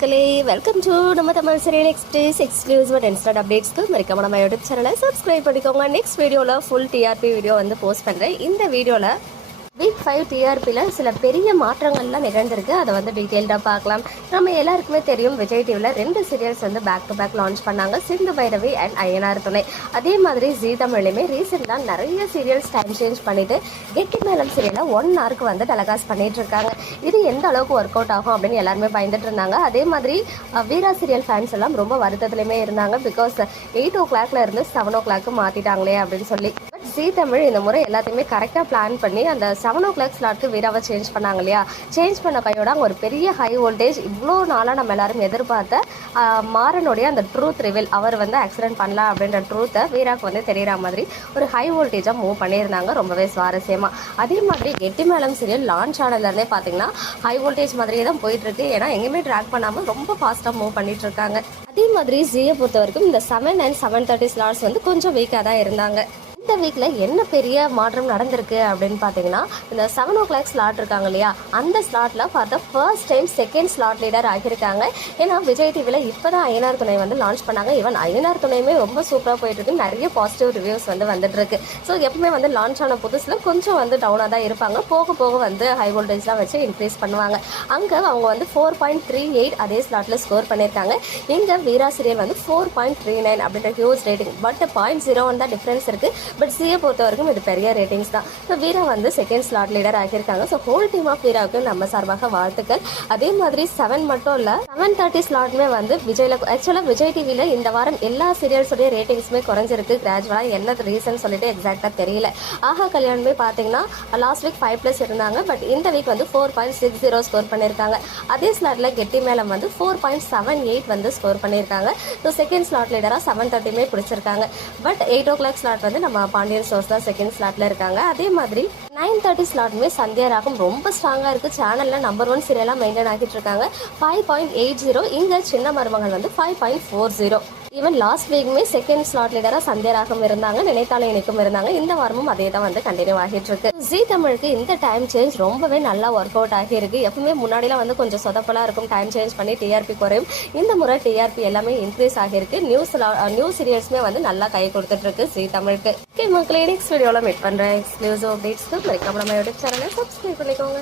மக்களே welcome to நம்ம Tamil serial express exclusive instant அப்டேட்ஸ்க்கு மறக்காம நம்ம யூடியூப் சேனலை சப்ஸ்கிரைப் பண்ணிக்கோங்க. நெக்ஸ்ட் வீடியோவில் ஃபுல் டிஆர்பி வீடியோ வந்து போஸ்ட் பண்ணுறேன் இந்த வீடியோவில் வீக் ஃபைவ் டிஆர்பியில் சில பெரிய மாற்றங்கள்லாம் நிகழ்ந்திருக்கு. அதை வந்து டீட்டெயில்டாக பார்க்கலாம். நம்ம எல்லாருக்குமே தெரியும் விஜய் டிவியில் ரெண்டு சீரியல்ஸ் வந்து பேக் டு பேக் லான்ச் பண்ணாங்க. சிந்து பைரவி அண்ட் ஐயனார் துணை. அதே மாதிரி ஜீ தமிழ்லையுமே ரீசெண்டாக நிறைய சீரியல்ஸ் டைம் சேஞ்ச் பண்ணிவிட்டு கெட்டி மேலம் சீரியலை ஒன் ஹவருக்கு வந்து டெலகாஸ்ட் பண்ணிட்டு இருக்காங்க. இது எந்த அளவுக்கு ஒர்க் அவுட் ஆகும் அப்படின்னு எல்லாருமே பயந்துட்டு இருந்தாங்க. அதே மாதிரி வீரா சீரியல் ஃபேன்ஸ் எல்லாம் ரொம்ப வருத்தத்துலையுமே இருந்தாங்க. பிகாஸ் எயிட் ஓ கிளாக்ல இருந்து செவன் ஓ கிளாக்கு மாற்றிட்டாங்களே அப்படின்னு சொல்லி. ஜீ தமிழ் இந்த முறை எல்லாத்தையுமே கரெக்டாக பிளான் பண்ணி அந்த செவன் ஓ கிளாக் ஸ்லாட்க்கு வீராவை சேஞ்ச் பண்ணாங்க இல்லையா? சேஞ்ச் பண்ண கையோட அங்கே ஒரு பெரிய ஹை வோல்டேஜ் இவ்வளோ நாளாக நம்ம எல்லாரும் எதிர்பார்த்த மாறனுடைய அந்த ட்ரூத் ரிவில் அவர் வந்து ஆக்சிடென்ட் பண்ணலாம் அப்படின்ற ட்ரூத்தை வீராக்கு வந்து தெரியற மாதிரி ஒரு ஹை வோல்டேஜாக மூவ் பண்ணியிருந்தாங்க. ரொம்பவே சுவாரஸ்யமாக அதே மாதிரி எட்டி மேளம் சீரியல் லான்ச் ஆனதுலேருந்தே பார்த்தீங்கன்னா ஹை வோல்டேஜ் மாதிரியே தான் போயிட்டுருக்கு. ஏன்னா எங்கேயுமே ட்ராக் பண்ணாமல் ரொம்ப ஃபாஸ்ட்டாக மூவ் பண்ணிட்டு இருக்காங்க அதே மாதிரி ஜியை பொறுத்த வரைக்கும் இந்த seven and seven thirty slots வந்து கொஞ்சம் வீக்காக தான் இருந்தாங்க. இந்த வீக்கில் என்ன பெரிய மாற்றம் நடந்திருக்கு அப்படின்னு பார்த்தீங்கன்னா இந்த செவன் ஓ கிளாக் ஸ்லாட் இருக்காங்க இல்லையா? அந்த ஸ்லாட்டில் for the first time second slot leader ஆகியிருக்காங்க. ஏன்னா விஜய் டிவியில் இப்போ தான் ஐயனார் துணை வந்து லான்ச் பண்ணாங்க. ஈவன் ஐயனார் துணையுமே ரொம்ப சூப்பராக போயிட்டு இருக்கு. நிறைய பாசிட்டிவ் ரிவ்யூஸ் வந்து வந்துட்டுருக்கு ஸோ எப்பவுமே வந்து லான்ச் ஆன புதுசில் கொஞ்சம் வந்து டவுனாக தான் இருப்பாங்க. போக போக வந்து ஹை வோல்டேஜ்லாம் வச்சு இன்க்ரீஸ் பண்ணுவாங்க. அங்கே அவங்க வந்து ஃபோர் பாயிண்ட் த்ரீ எயிட் அதே ஸ்லாட்டில் ஸ்கோர் பண்ணியிருக்காங்க. இங்கே வீரா சீரியல் வந்து ஃபோர் பாயிண்ட் த்ரீ நைன் அப்படின்ற huge rating but point zero one தான் டிஃப்ரென்ஸ் இருக்குது பட் சிஏ பொறுத்த வரைக்கும் இது பெரிய ரேட்டிங்ஸ் தான். ஸோ வீரா வந்து செகண்ட் ஸ்லாட் லீடர் ஆகியிருக்காங்க. ஸோ ஹோல் டீம் ஆஃப் வீராவுக்கு நம்ம சார்பாக வாழ்த்துக்கள். அதே மாதிரி செவன் மட்டும் இல்லை செவன் தேர்ட்டி ஸ்லாட்மே வந்து விஜயில் ஆக்சுவலாக விஜய் டிவியில் இந்த வாரம் எல்லா சீரியல்ஸுடைய ரேட்டிங்ஸுமே குறைஞ்சிருக்கு கிராஜுவலாக என்ன ரீசன் சொல்லிட்டு எக்ஸாக்டாக தெரியல. ஆஹா கல்யாணமே பார்த்தீங்கன்னா லாஸ்ட் வீக் ஃபைவ் ப்ளஸ் இருந்தாங்க. பட் இந்த வீக் வந்து four point six zero score பண்ணியிருக்காங்க அதே ஸ்லாட்டில் கெட்டி மேலம் வந்து ஃபோர் பாயிண்ட் செவன் எயிட் வந்து ஸ்கோர் பண்ணியிருக்காங்க ஸோ செகண்ட் ஸ்லாட் லீடராக செவன் தேர்ட்டியுமே பிடிச்சிருக்காங்க. But eight o'clock slot வந்து நம்ம பாண்டியன் ஸ்டோர்ஸ் தான் செகண்ட் ஸ்லாட்டில் இருக்காங்க. அதே மாதிரி நைன் தேர்ட்டி ஸ்லாட்டுமே சந்தியா ராகம் ரொம்ப ஸ்ட்ராங்காக இருக்குது சேனலில் நம்பர் ஒன் சீரியலாக மெயின்டைன் ஆகிட்டு இருக்காங்க. ஃபைவ் பாயிண்ட் எயிட் ஜீரோ இங்கே சின்ன மருமகள் வந்து five point four zero even last வீக்குமே second slot லீடராக சந்தியா இருந்தாங்க நினைத்தாலும் இணைக்கும் இருந்தாங்க. இந்த வாரமும் அதே தான் வந்து கண்டினியூ ஆகிட்டு இருக்கு ஜி தமிழுக்கு இந்த டைம் சேஞ்ச் ரொம்பவே நல்லா ஒர்க் அவுட் ஆகியிருக்கு. எப்பவுமே முன்னாடிலாம் வந்து கொஞ்சம் சொதப்பலாக இருக்கும். டைம் சேஞ்ச் பண்ணி டிஆர்பி குறையும். இந்த முறை டிஆர்பி எல்லாமே இன்க்ரீஸ் ஆகியிருக்கு. நியூஸ் நியூஸ் சீரியல்ஸ்மே வந்து நல்லா கை கொடுத்துட்டு இருக்கு ஜி தமிழுக்கு. ஓகே மக்களே நெக்ஸ்ட் வீடியோவில் மீட் பண்ணுறேன் எக்ஸ்க்ளூசிவ் அப்டேட்ஸ்க்கு மறக்காம நம்ம யூடியூப் சேனலை சப்ஸ்கிரைப் பண்ணிக்கோங்க.